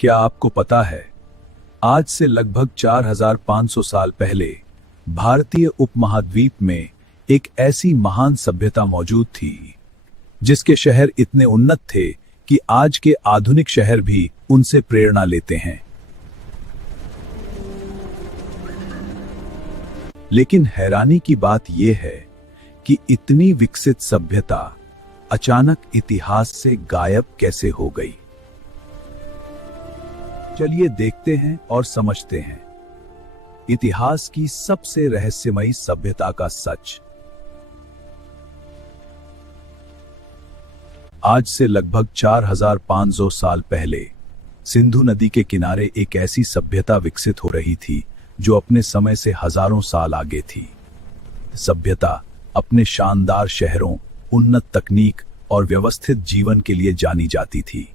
क्या आपको पता है, आज से लगभग 4500 साल पहले भारतीय उपमहाद्वीप में एक ऐसी महान सभ्यता मौजूद थी जिसके शहर इतने उन्नत थे कि आज के आधुनिक शहर भी उनसे प्रेरणा लेते हैं। लेकिन हैरानी की बात यह है कि इतनी विकसित सभ्यता अचानक इतिहास से गायब कैसे हो गई। चलिए देखते हैं और समझते हैं इतिहास की सबसे रहस्यमयी सभ्यता का सच। आज से लगभग 4500 साल पहले सिंधु नदी के किनारे एक ऐसी सभ्यता विकसित हो रही थी जो अपने समय से हजारों साल आगे थी। सभ्यता अपने शानदार शहरों, उन्नत तकनीक और व्यवस्थित जीवन के लिए जानी जाती थी।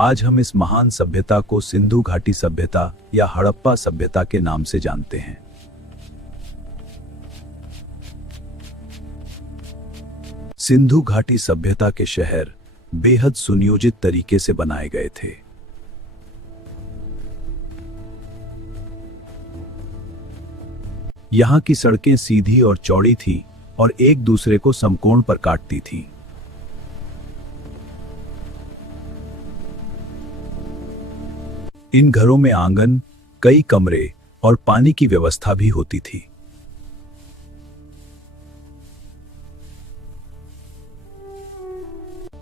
आज हम इस महान सभ्यता को सिंधु घाटी सभ्यता या हड़प्पा सभ्यता के नाम से जानते हैं। सिंधु घाटी सभ्यता के शहर बेहद सुनियोजित तरीके से बनाए गए थे। यहां की सड़कें सीधी और चौड़ी थीं और एक दूसरे को समकोण पर काटती थीं। इन घरों में आंगन, कई कमरे और पानी की व्यवस्था भी होती थी।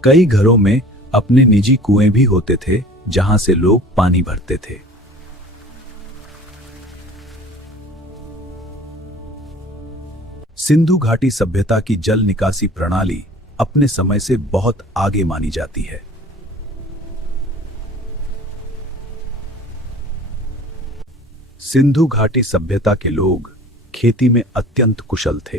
कई घरों में अपने निजी कुएं भी होते थे जहां से लोग पानी भरते थे। सिंधु घाटी सभ्यता की जल निकासी प्रणाली अपने समय से बहुत आगे मानी जाती है। सिंधु घाटी सभ्यता के लोग खेती में अत्यंत कुशल थे।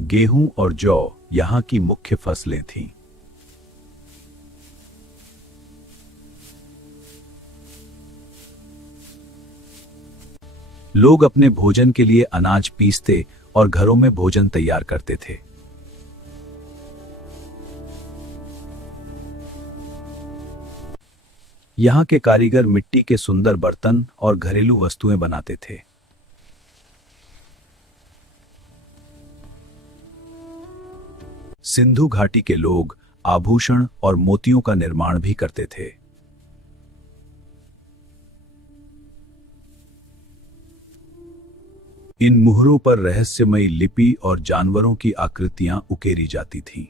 गेहूं और जौ यहां की मुख्य फसलें थीं। लोग अपने भोजन के लिए अनाज पीसते और घरों में भोजन तैयार करते थे। यहां के कारीगर मिट्टी के सुंदर बर्तन और घरेलू वस्तुएं बनाते थे। सिंधु घाटी के लोग आभूषण और मोतियों का निर्माण भी करते थे। इन मुहरों पर रहस्यमयी लिपि और जानवरों की आकृतियां उकेरी जाती थीं।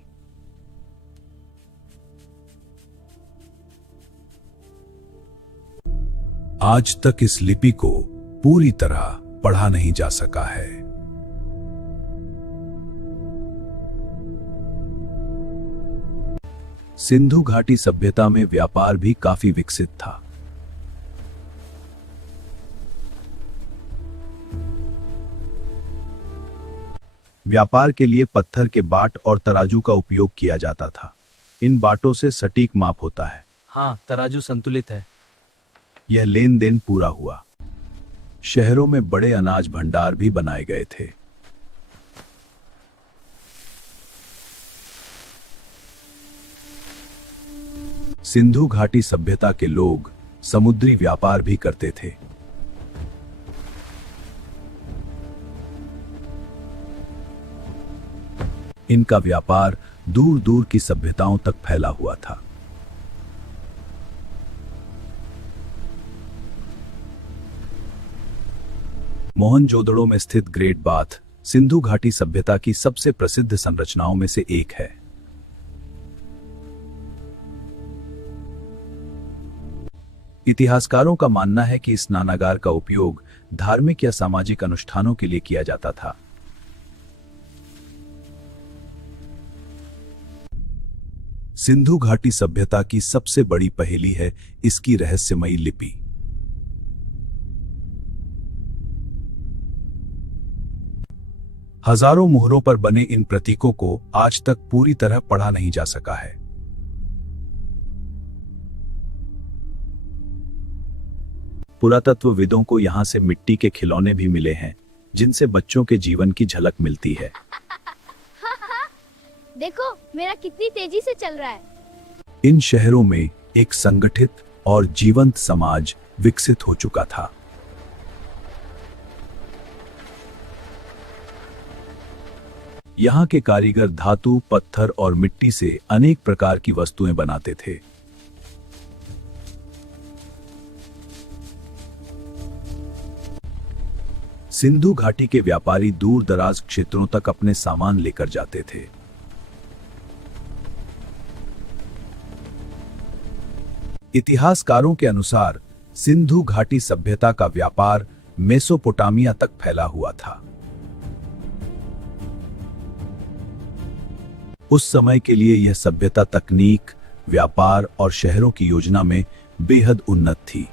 आज तक इस लिपि को पूरी तरह पढ़ा नहीं जा सका है। सिंधु घाटी सभ्यता में व्यापार भी काफी विकसित था। व्यापार के लिए पत्थर के बाट और तराजू का उपयोग किया जाता था। इन बाटों से सटीक माप होता है। हाँ, तराजू संतुलित है। यह लेन देन पूरा हुआ। शहरों में बड़े अनाज भंडार भी बनाए गए थे। सिंधु घाटी सभ्यता के लोग समुद्री व्यापार भी करते थे। इनका व्यापार दूर दूर की सभ्यताओं तक फैला हुआ था। मोहनजोदड़ो में स्थित ग्रेट बाथ सिंधु घाटी सभ्यता की सबसे प्रसिद्ध संरचनाओं में से एक है। इतिहासकारों का मानना है कि इस स्नानागार का उपयोग धार्मिक या सामाजिक अनुष्ठानों के लिए किया जाता था। सिंधु घाटी सभ्यता की सबसे बड़ी पहेली है इसकी रहस्यमयी लिपि। हजारों मुहरों पर बने इन प्रतीकों को आज तक पूरी तरह पढ़ा नहीं जा सका है। पुरातत्वविदों को यहां से मिट्टी के खिलौने भी मिले हैं जिनसे बच्चों के जीवन की झलक मिलती है। देखो मेरा कितनी तेजी से चल रहा है। इन शहरों में एक संगठित और जीवंत समाज विकसित हो चुका था। यहाँ के कारीगर धातु, पत्थर और मिट्टी से अनेक प्रकार की वस्तुएं बनाते थे। सिंधु घाटी के व्यापारी दूर दराज क्षेत्रों तक अपने सामान लेकर जाते थे। इतिहासकारों के अनुसार सिंधु घाटी सभ्यता का व्यापार मेसोपोटामिया तक फैला हुआ था। उस समय के लिए यह सभ्यता तकनीक, व्यापार और शहरों की योजना में बेहद उन्नत थी।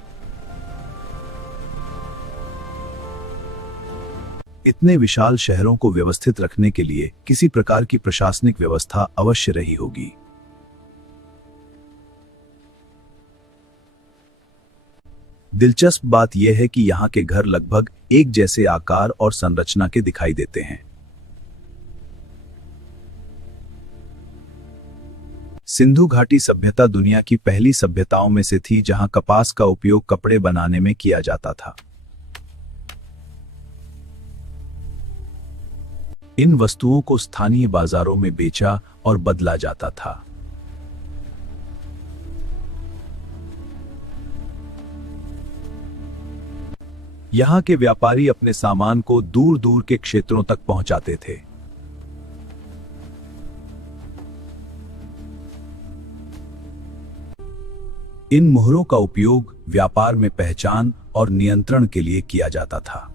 इतने विशाल शहरों को व्यवस्थित रखने के लिए किसी प्रकार की प्रशासनिक व्यवस्था अवश्य रही होगी। दिलचस्प बात यह है कि यहाँ के घर लगभग एक जैसे आकार और संरचना के दिखाई देते हैं। सिंधु घाटी सभ्यता दुनिया की पहली सभ्यताओं में से थी जहां कपास का उपयोग कपड़े बनाने में किया जाता था। इन वस्तुओं को स्थानीय बाजारों में बेचा और बदला जाता था। यहाँ के व्यापारी अपने सामान को दूर दूर के क्षेत्रों तक पहुंचाते थे। इन मोहरों का उपयोग व्यापार में पहचान और नियंत्रण के लिए किया जाता था।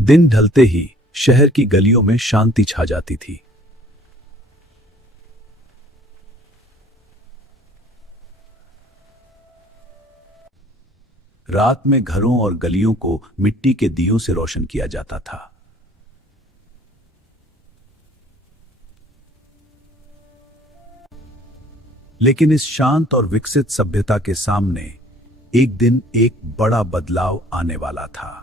दिन ढलते ही शहर की गलियों में शांति छा जाती थी। रात में घरों और गलियों को मिट्टी के दियों से रोशन किया जाता था। लेकिन इस शांत और विकसित सभ्यता के सामने एक दिन एक बड़ा बदलाव आने वाला था।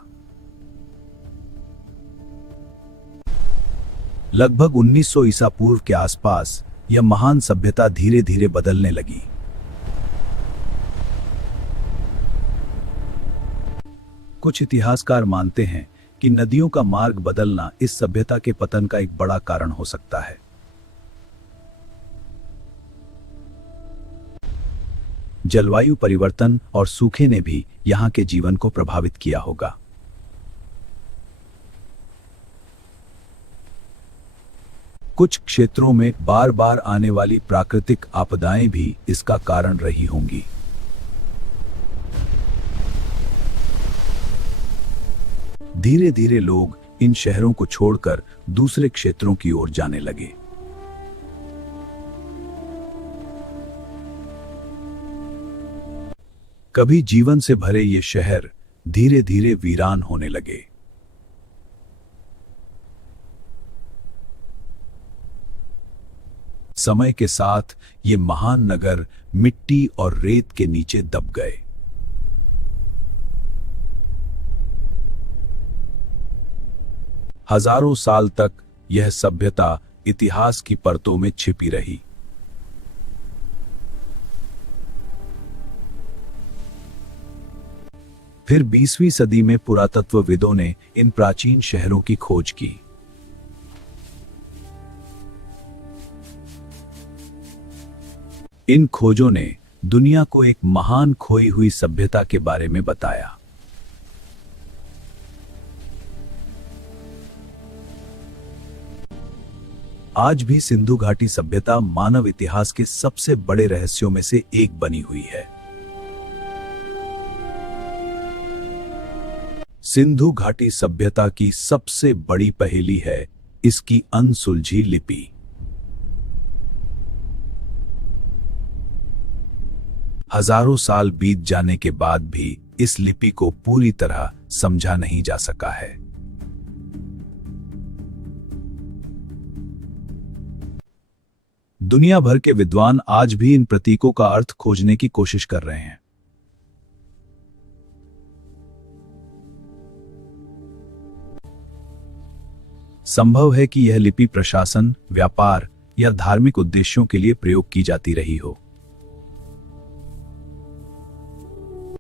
लगभग 1900 ईसा पूर्व के आसपास यह महान सभ्यता धीरे धीरे बदलने लगी। कुछ इतिहासकार मानते हैं कि नदियों का मार्ग बदलना इस सभ्यता के पतन का एक बड़ा कारण हो सकता है। जलवायु परिवर्तन और सूखे ने भी यहाँ के जीवन को प्रभावित किया होगा। कुछ क्षेत्रों में बार बार आने वाली प्राकृतिक आपदाएं भी इसका कारण रही होंगी। धीरे धीरे लोग इन शहरों को छोड़कर दूसरे क्षेत्रों की ओर जाने लगे। कभी जीवन से भरे ये शहर धीरे धीरे वीरान होने लगे। समय के साथ ये महान नगर मिट्टी और रेत के नीचे दब गए। हजारों साल तक यह सभ्यता इतिहास की परतों में छिपी रही। फिर 20वीं सदी में पुरातत्वविदों ने इन प्राचीन शहरों की खोज की। इन खोजों ने दुनिया को एक महान खोई हुई सभ्यता के बारे में बताया। आज भी सिंधु घाटी सभ्यता मानव इतिहास के सबसे बड़े रहस्यों में से एक बनी हुई है। सिंधु घाटी सभ्यता की सबसे बड़ी पहेली है इसकी अनसुलझी लिपि। हजारों साल बीत जाने के बाद भी इस लिपि को पूरी तरह समझा नहीं जा सका है। दुनिया भर के विद्वान आज भी इन प्रतीकों का अर्थ खोजने की कोशिश कर रहे हैं। संभव है कि यह लिपि प्रशासन, व्यापार या धार्मिक उद्देश्यों के लिए प्रयोग की जाती रही हो।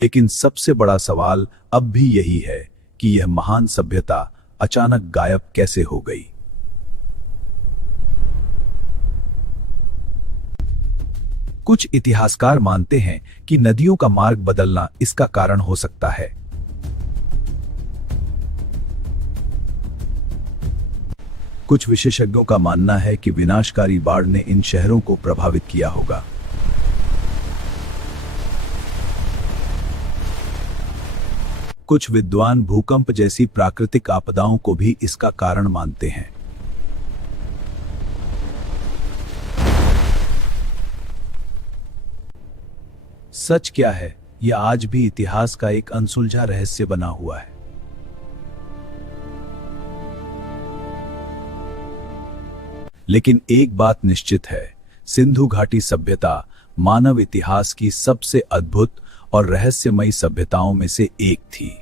लेकिन सबसे बड़ा सवाल अब भी यही है कि यह महान सभ्यता अचानक गायब कैसे हो गई। कुछ इतिहासकार मानते हैं कि नदियों का मार्ग बदलना इसका कारण हो सकता है। कुछ विशेषज्ञों का मानना है कि विनाशकारी बाढ़ ने इन शहरों को प्रभावित किया होगा। कुछ विद्वान भूकंप जैसी प्राकृतिक आपदाओं को भी इसका कारण मानते हैं। सच क्या है, यह आज भी इतिहास का एक अनसुलझा रहस्य बना हुआ है। लेकिन एक बात निश्चित है, सिंधु घाटी सभ्यता मानव इतिहास की सबसे अद्भुत और रहस्यमयी सभ्यताओं में से एक थी।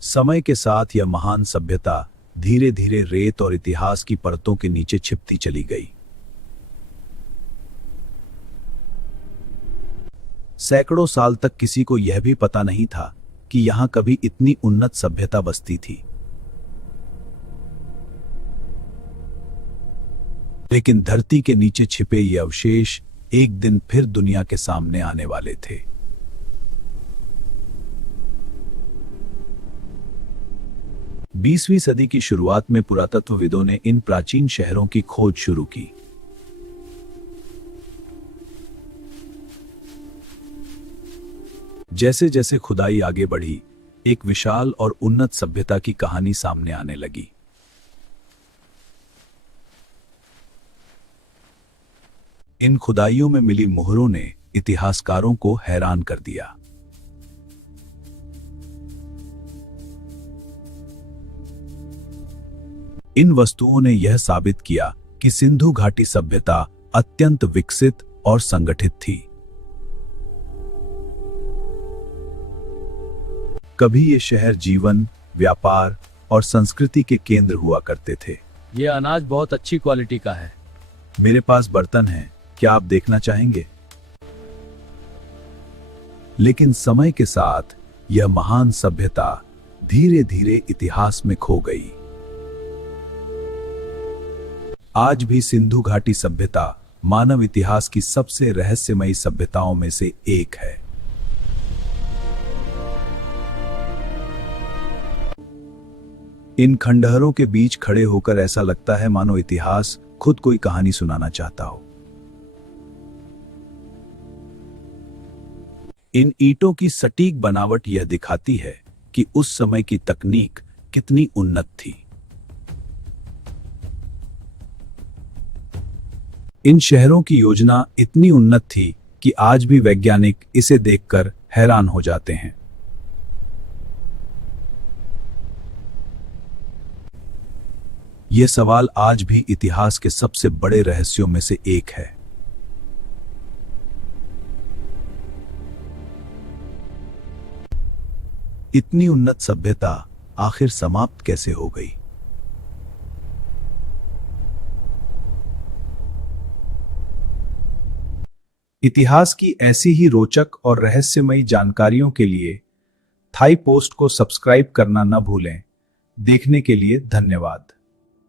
समय के साथ यह महान सभ्यता धीरे धीरे रेत और इतिहास की परतों के नीचे छिपती चली गई। सैकड़ों साल तक किसी को यह भी पता नहीं था कि यहां कभी इतनी उन्नत सभ्यता बसती थी। लेकिन धरती के नीचे छिपे ये अवशेष एक दिन फिर दुनिया के सामने आने वाले थे। बीसवीं सदी की शुरुआत में पुरातत्वविदों ने इन प्राचीन शहरों की खोज शुरू की। जैसे जैसे खुदाई आगे बढ़ी, एक विशाल और उन्नत सभ्यता की कहानी सामने आने लगी। इन खुदाइयों में मिली मोहरों ने इतिहासकारों को हैरान कर दिया। इन वस्तुओं ने यह साबित किया कि सिंधु घाटी सभ्यता अत्यंत विकसित और संगठित थी। कभी ये शहर जीवन, व्यापार और संस्कृति के केंद्र हुआ करते थे। ये अनाज बहुत अच्छी क्वालिटी का है। मेरे पास बर्तन हैं, क्या आप देखना चाहेंगे? लेकिन समय के साथ यह महान सभ्यता धीरे धीरे इतिहास में खो गई। आज भी सिंधु घाटी सभ्यता मानव इतिहास की सबसे रहस्यमयी सभ्यताओं में से एक है। इन खंडहरों के बीच खड़े होकर ऐसा लगता है मानो इतिहास खुद कोई कहानी सुनाना चाहता हो। इन ईंटों की सटीक बनावट यह दिखाती है कि उस समय की तकनीक कितनी उन्नत थी। इन शहरों की योजना इतनी उन्नत थी कि आज भी वैज्ञानिक इसे देखकर हैरान हो जाते हैं। यह सवाल आज भी इतिहास के सबसे बड़े रहस्यों में से एक है। इतनी उन्नत सभ्यता आखिर समाप्त कैसे हो गई? इतिहास की ऐसी ही रोचक और रहस्यमयी जानकारियों के लिए थाई पोस्ट को सब्सक्राइब करना न भूलें। देखने के लिए धन्यवाद।